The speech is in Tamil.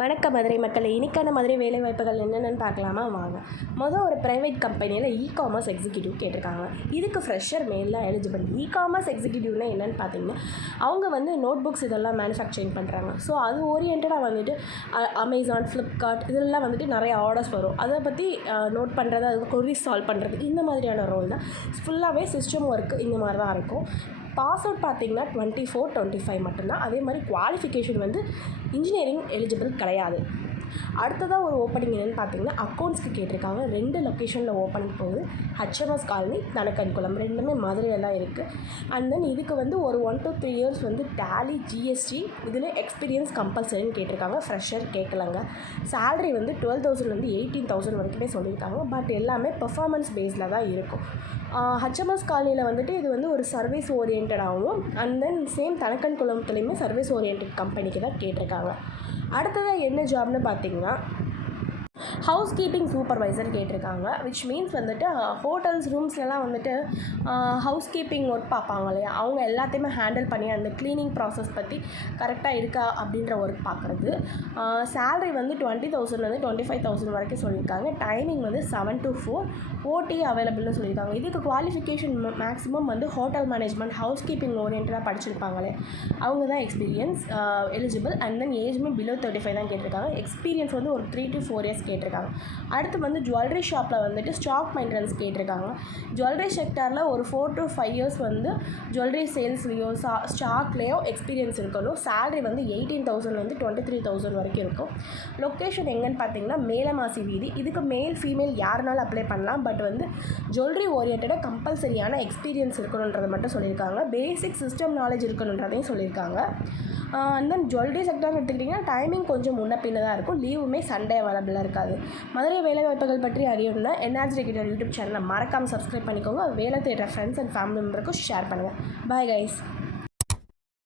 வணக்கம் மதுரை மக்களை. இன்றைக்கான மதுரை வேலை வாய்ப்புகள் என்னென்னு பார்க்கலாமா? வாங்க. மொதல் ஒரு ப்ரைவேட் கம்பெனியில் இ காமர்ஸ் எக்ஸிக்யூட்டிவ் கேட்டிருக்காங்க. இதுக்கு ஃப்ரெஷர் மெயிலில் எலிஜிபிள் இ காமர்ஸ் எக்ஸிக்யூட்டிவ்னா என்னென்னு பார்த்தீங்கன்னா அவங்க வந்து நோட் புக்ஸ் இதெல்லாம் மேனுஃபேக்சரிங் பண்ணுறாங்க ஸோ அது ஓரியன்டாக வந்துட்டு அமேசான் ஃப்ளிப்கார்ட் இதெல்லாம் வந்துட்டு நிறைய ஆர்டர்ஸ் வரும். அதை பற்றி நோட் பண்ணுறது அது கொரிஸ் சால்வ் பண்ணுறது இந்த மாதிரியான ரோல் தான். ஃபுல்லாகவே சிஸ்டம் ஒர்க்கு இந்த மாதிரி தான் இருக்கும். பாஸ் அவுட் பார்த்தீங்கன்னா டுவெண்ட்டி ஃபோர் டுவெண்ட்டி ஃபைவ் மட்டும்தான். அதே மாதிரி குவாலிஃபிகேஷன் வந்து இன்ஜினியரிங் எலிஜிபிள் கிடையாது. அடுத்ததாக ஒரு ஓப்பனிங் என்னென்னு பார்த்தீங்கன்னா அக்கௌண்ட்ஸ்க்கு கேட்டிருக்காங்க. ரெண்டு லொக்கேஷனில் ஓப்பனிங் போகுது. ஹச்எம்எஸ் காலனி தனக்கன்குளம் ரெண்டுமே மதுரையில் தான் இருக்குது அண்ட் தென் இதுக்கு வந்து ஒரு ஒன் டு த்ரீ இயர்ஸ் வந்து டேலி ஜிஎஸ்டி இதில் எக்ஸ்பீரியன்ஸ் கம்பல்சரின்னு கேட்டிருக்காங்க. ஃப்ரெஷர் கேட்கலங்க. சேலரி வந்து டுவெல் தௌசண்ட்லேருந்து எயிட்டீன் தௌசண்ட் வரைக்குமே சொல்லியிருக்காங்க. பட் எல்லாமே பெர்ஃபார்மன்ஸ் பேஸில் தான் இருக்கும் ஹச்எம்எஸ் காலனியில் வந்துட்டு இது வந்து ஒரு சர்வீஸ் ஓரியன்டாகவும் அண்ட் தென் சேம் தனக்கன் குளத்துலேயுமே சர்வீஸ் ஓரியன்ட் கம்பெனிக்கு தான் கேட்டிருக்காங்க. அடுத்ததாக என்ன ஜாப்னு பார்த்தீங்கன்னா ஹவுஸ் கீப்பிங் சூப்பர்வைசர் கேட்டிருக்காங்க விச் மீன்ஸ் வந்துட்டு uh, ஹோட்டல்ஸ் ரூம்ஸ்லலாம் வந்துட்டு ஹவுஸ் கீப்பிங் ஒர்க் பார்ப்பாங்க இல்லையா? அவங்க எல்லாத்தையுமே ஹேண்டில் பண்ணி அந்த க்ளீனிங் ப்ராசஸ் பற்றி கரெக்டாக இருக்கா அப்படின்ற ஒர்க் பார்க்குறது. சேலரி uh, வந்து டுவெண்ட்டி தௌசண்ட்லேருந்து டுவெண்ட்டி ஃபைவ் தௌசண்ட் வரைக்கும் சொல்லியிருக்காங்க. டைமிங் வந்து செவன் டு ஃபோர் ஓடி அவைலபிள்னு சொல்லியிருக்காங்க. இதுக்கு குவாலிஃபிகேஷன் மேக்ஸிமம் வந்து ஹோட்டல் மேனேஜ்மெண்ட் ஹவுஸ் கீப்பிங் ஓரியன்டாக படிச்சிருப்பாங்களே அவங்க தான் எக்ஸ்பீரியன்ஸ் எலிஜிபிள் அண்ட் தென் ஏஜ்மே பிலோ தேர்ட்டி ஃபைவ் தான் கேட்டிருக்காங்க. எக்ஸ்பீரியன்ஸ் வந்து ஒரு த்ரீ டு ஃபோர் இயர்ஸ் கேட்டிருக்காங்க. அடுத்து வந்து ஜுவல்லரி ஷாப்பில் வந்துட்டு ஸ்டாக் மெயின்டெனன்ஸ் கேட்டிருக்காங்க. ஜுவல்லரி செக்டாரில் ஒரு ஃபோர் டு ஃபைவ் இயர்ஸ் வந்து ஜுவல்லரி சேல்ஸ்லேயோ சா ஸ்டாக்லேயோ எக்ஸ்பீரியன்ஸ் இருக்கணும். சேலரி வந்து எயிட்டீன் தௌசண்ட்லேருந்து டுவெண்ட்டி த்ரீ தௌசண்ட் வரைக்கும் இருக்கும். லொக்கேஷன் எங்கன்னு பார்த்தீங்கன்னா மேலமாசி வீதி. இதுக்கு மேல் ஃபீமேல் யாருனாலும் அப்ளை பண்ணலாம். பட் வந்து ஜுவல்லரி ஓரியன்டாக கம்பல்சரியான எக்ஸ்பீரியன்ஸ் இருக்கணுன்றதை மட்டும் சொல்லியிருக்காங்க. பேசிக் சிஸ்டம் நாலேஜ் இருக்கணுன்றதையும் சொல்லியிருக்காங்க. அண்ட் தென் ஜுவல்லரி செக்டர் எடுத்துக்கிட்டிங்கன்னா டைமிங் கொஞ்சம் முன்ன பின்ன தான் இருக்கும் லீவுமே சண்டே அவைலபிளாக இருக்காது. மதுரை வேலை வாய்ப்புகள் பற்றி அறியணும்னா என்ஆர்ஜி கிட்ட யூடியூப் சேனலை மறக்காமல் சப்ஸ்கிரைப் பண்ணிக்கோங்க. வேலை தேடுற ஃப்ரெண்ட்ஸ் அண்ட் ஃபேமிலி மெம்பருக்கும் ஷேர் பண்ணுங்கள் பாய் கைஸ்